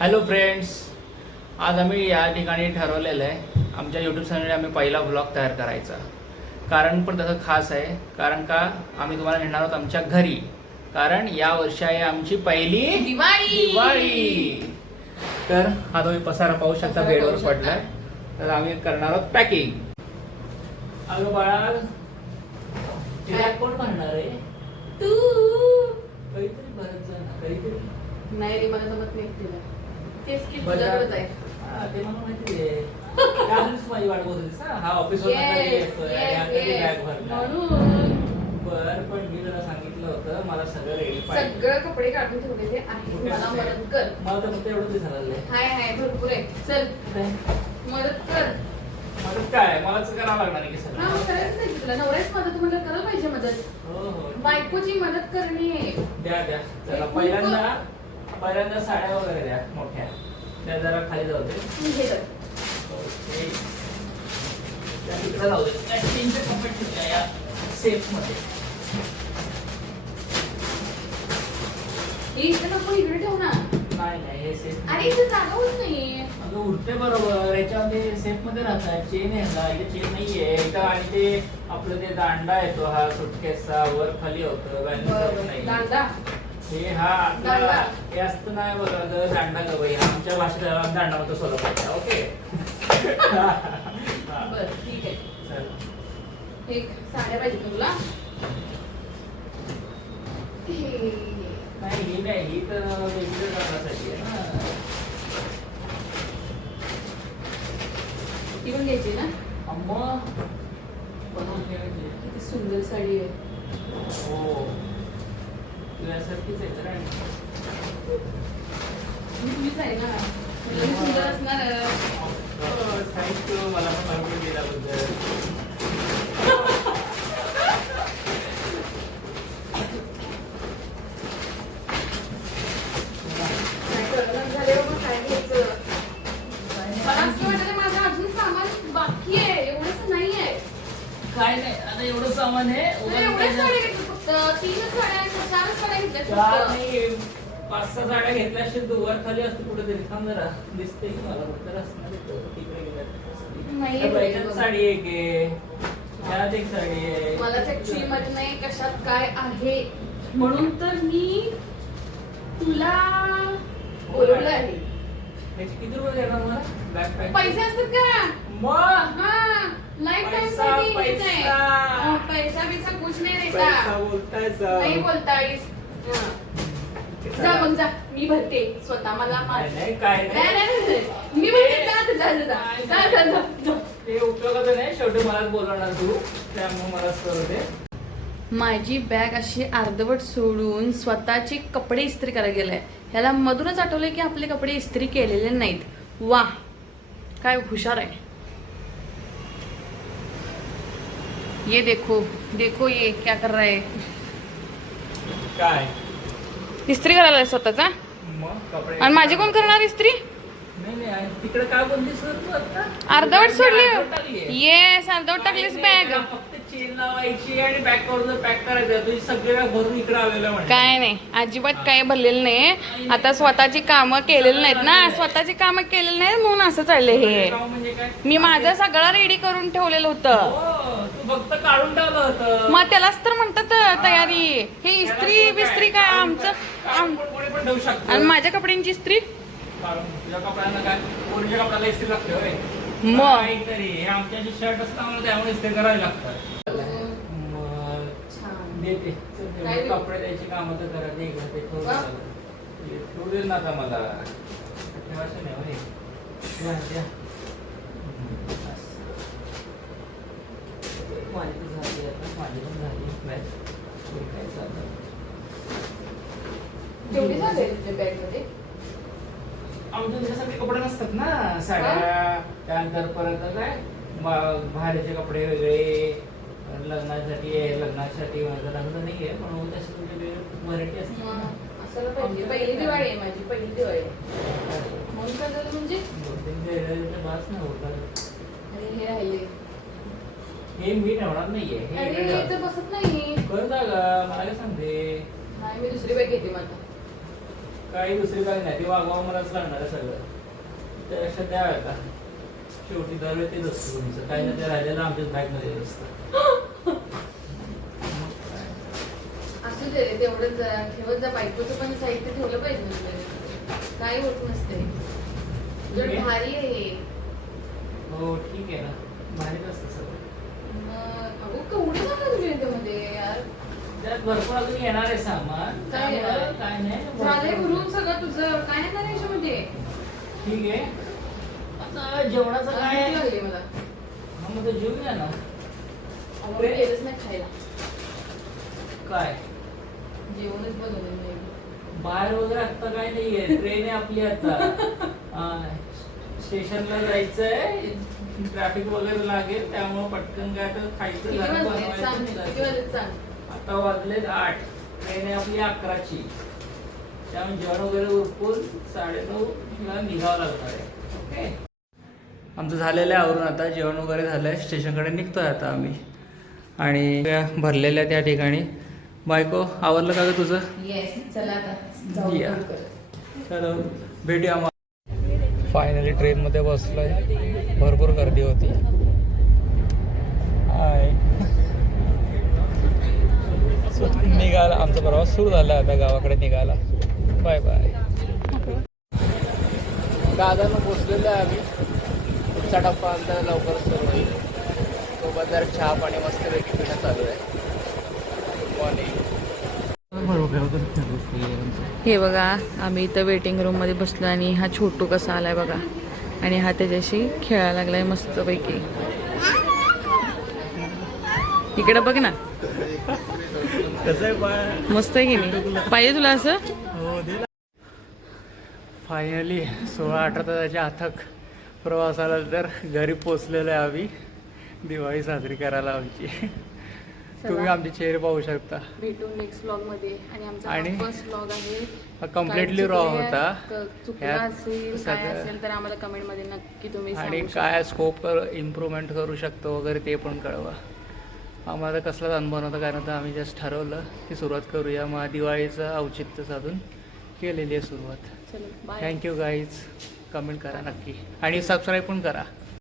Hello friends, आज आम्ही या ठिकाणी ठरवलेलं आहे आमच्या यूट्यूब चॅनलने आम्ही पहिला व्लॉग तयार करायचा. कारण पण तसं खास आहे, कारण का आम्ही तुम्हाला नेणार आहोत आमच्या घरी. कारण या वर्षी आहे आमची पहिली दिवाळी. तर हा तुम्ही पसारा पाहू शकता, बेडवर पडलाय. तर आम्ही करणार आहोत पॅकिंग. अगं बाळा, तिला कोण म्हणणार आहे? तू काहीतरी भरत जा ना, काहीतरी. नाही रे, मला जमत नाही तिला. तेच की बरं. तुझ्याकडेच आहे. हा, ते मला माहिती आहे. त्यामुळेच माझी वाट बघत होतीस ना. हा ऑफिसवर बॅग भरणार. म्हणून बर, पण मी तुला सांगितलं होतं मला सगळं रेडी पाहिजे. सगळं कपडे काढून ठेवलेले आहेत. मला मदत कर. मला तर फक्त एवढं दिसायला लागलंय. हाय भरपूर आहे. चल मदत कर. मदत काय, मलाच करावं लागणार आहे की हा, सगळं. मग करायचं नाही की तुला. नवऱ्याच मदत म्हटलं करायला पाहिजे मदत. हो हो, बायकोची मदत करणे. द्या द्या. चला पहिल्यांदा साड्या वगैरे द्या मोठ्या. त्या जरा खाली जाऊ दे. हे कर. ओके, त्या तिकडे जाऊ दे. त्या तीनचे कपडे ठेवल्या या सेफ मध्ये. इकडे नको, इकडे ठेव ना. नाही नाही, हे सेफ. अरे इथे जागा होत नाही. अगं उरते बरोबर, याच्यामध्ये सेफ मध्ये राहतात. चेन आहे ना, इथे चेन नाहीये इथं. आणि ते आपलं ते दांडा येतो हा सुटकेसचा, वर खाली होतं, बॅलन्स होत नाही. दांडा. हे हा दांडा. हे असतं नाही बघा ग, दांडा ग बाई. आमच्या भाषेत दांडा म्हणतो सोलापूरचा. ओके. बर, ठीक आहे. चल. एक साड्या पाहिजे का तुला? नाही ही नाही, ही तर वेगळं करण्यासाठी आहे ना. ती पण घ्यायची ना? अम्मा बनवून ठेवायची. किती सुंदर साडी आहे. हो, तुझ्यासारखीच आहे तर. तुम्हीच आहे ना, मुलगी सुंदर असणार. थँक्यू मला पण परमिट दिल्याबद्दल. काय कळलं झाले बाबा, काय घ्यायचं? मला असं वाटतं माझं अजून सामान बाकी आहे, एवढंच नाही आहे. काय नाही, आता एवढं सामान आहे. तुला एवढ्याच साड्या घेतल्या फक्त? 3च साड्या आहेत, 4च साड्या घेतल्या चार फक्त? नाही, 5-6 साड्या घेतल्या असेल. वर खाली असते कुठेतरी. थांब जरा, दिसते की मला फक्त रस्त्याने तिकडे नाही, गेल्या. याच्यात साडी एक आहे, त्यात एक साडी आहे. मलाच ऍक्च्युअली माहित नाही कशात काय आहे, म्हणून तर मी तुला बोलवलं आहे. त्याची किती रुपये देणार मला बॅकपॅक? पैसे असतात का? मग हाँ, लाइफ टाइम पैसा, साठी घ्यायचं आहे. पैसा. पैसा बिसा कुछ नहीं पैसा रहता. बोलतायचा. नहीं बोलता इस. हाँ. जा मग जा, मी भरते स्वतः. मला नाही नाही, काय नाही, नाही. नाही, नाही. मी भरते. जा जा जा जा जा जा जा. ते उपयोगाचं नाही, शेवटी मलाच बोलवणार तू, त्यामुळे मलाच करू दे. माझी बॅग अशी अर्धवट सोडून स्वतःचे कपडे इस्त्री करायला गेलाय. ह्याला मधूनच आठवलंय की आपले कपडे इस्त्री केलेले नाहीत. वा, काय हुशार आहे. ये देखो देखो, ये क्या कर रहा है. काय इस्त्री करायला स्वतःचा. मग कपडे आणि माझी कोण करणार इस्त्री? नाही नाही, तिकडे काय बोललीस तू आता? अर्धवट सोडली. अर्धवट टाकलीये. येस, अर्धवट टाकलीस नाही, बॅग. त्याला फक्त चेन लावायची आणि बॅग करून पॅक करायचं. तुझी सगळी बॅग भरून इकडे आलेलं म्हणजे. काय नाही, अजिबात काय भरलेलं नाही. आता स्वतःची कामं केलेली नाहीत ना, स्वतःची कामं केलेली नाहीत म्हणून असं चाललंय हे. म्हणजे काय? मी माझं सगळं रेडी करून ठेवलेलं होतं. हो, तू फक्त काढून ठेवलं होतं. मग त्यालाच तर म्हणतात तयारी. हे इस्त्री बिस्त्री काय आमचं कोणी पण ठेवू शकतो. आणि माझ्या कपड्यांची इस्त्री तुझ्या कपड्यांना काय, पोरीच्या कपड्याला इस्त्री लागते होय. मग काहीतरी हे आमच्या जे शर्ट असतात आम्हाला त्यामुळे इस्त्री करावी लागतात. मग देते. काय देऊ? कपडे द्यायची कामं तर करा. दे गं, ते ठेवून का? झालं. ते ठेवू दे ना आता मला. ठेवायचं नाही होय. द्या, द्या. बस. माझी तर झाली आता. माझी पण झाली मॅच. काय चाललं? जेवढी झाले तुझ्या बॅग मध्ये? आमच्या त्याच्यासाठी कपडे नसतात ना. साड्या, त्यानंतर परत काय बाहेरचे कपडे वेगळे, लग्नासाठी आहे. लग्नासाठी माझं लग्न नाही आहे म्हणून तसे तुझे व्हरायटी असते. असं पाहिजे. पहिली दिवाळी आहे माझी, पहिली दिवाळी आहे. म्हणून काय झालं म्हणजे? 2-3 वेळेला बास नाही होतात. आणि हे राहिले. हे मी ठेवणार नाहीये. हे अरे इकडे इथं बसत नाही. कर जागा, मला काय सांगते. नाही, मी दुसरी बॅग घेते मग आता. काही दुसरी काही नाही, ते वागवा मलाच लागणार आहे सगळं. त्यापेक्षा द्याव्या का, शेवटी दरवेळी तेच असतं तुमचं, काही ना ते राहिलेलं आमच्याच बॅगमध्ये असतं. असू दे रे, तेवढंच जरा ठेवत जा. बायकोचं पण साहित्य ठेवलं पाहिजे म्हणजे काही होत नसते. जर भारी आहे हे. हो ठीक आहे ना, भारीच असतं सगळं. अगो केवढं झालं तुझ्या याच्यामध्ये यार. त्यात भरपूर अजून येणार आहे सामान. काय काय नाही झालंय भरून सगळं तुझं. काय येणार आहे याच्यामध्ये? ठीक आहे. आता जेवणाचं काय भूक लागली मला. हा, मग तर जेवूया ना. अहो, मी गेलंच नाही खायला. काय जेवणच बनवलं नाही. बाहेर वगैरे आता काय नाहीये, ट्रेन आहे आपली आता. स्टेशनला जायचंय, ट्रॅफिक वगैरे लागेल, त्यामुळे पटकन काय तर खायचं किती घरात वाजले? सांग. बनवायचं किती जायचं. वाजले सांग. आता वाजलेत 8, ट्रेन आहे आपली 11ची, त्यामुळे जेवण वगैरे उरकून 9:30ला निघावं लागणार आहे. ओके, आमचं झालेलं आहे आवरून. आता जेवण वगैरे झालंय, स्टेशनकडे निघतोय आता आम्ही. आणि भरलेल्या त्या ठिकाणी. बायको आवरलं का ग तुझं? येस, चला आता या. चलो भेटूया मग. फायनली ट्रेनमध्ये बसलोय, भरपूर गर्दी होती. हाय. निघाला आमचा प्रवास सुरू झाला आता गावाकडे निघाला. Bye bye. दादानं पोचलेलं आहे आम्ही. पुढचा टप्पा आमचा लवकरच सुरू होईल. सोबत जर चहा पाणी मस्तपैकी पिणं चालू आहे. हे बघा, आम्ही इथं वेटिंग रूम मध्ये बसलो आणि हा छोटू कसा आलाय बघा. आणि हा त्याच्याशी खेळायला लागलाय मस्तपैकी. इकडे बघ ना, मस्त आहे की नाही? पाहिजे तुला असं? फायनली 16-18 तासाच्या अथक प्रवासाला तर घरी पोचलेलो आहे आम्ही. दिवाळी साजरी करायला आमची. तुम्ही आमचे चेहरे पाहू शकता. भेटू नेक्स्ट व्लॉग मध्ये. आणि आमचा आणि फर्स्ट व्लॉग आहे. कम्प्लिटली रॉ होता. चुकला असेल काय असेल तर आम्हाला कमेंट मध्ये नक्की तुम्ही आणि सांगू काय स्कोप इम्प्रूव्हमेंट करू शकतो वगैरे ते पण कळवा. आम्हाला कसलाच अनुभव नव्हता, कारण तर आम्ही जस्ट ठरवलं की सुरुवात करूया. मग दिवाळीचं औचित्य साधून केलेली आहे सुरुवात. चलो बाय. Thank you guys. कमेंट करा नक्की आणि सबस्क्राईब पण करा.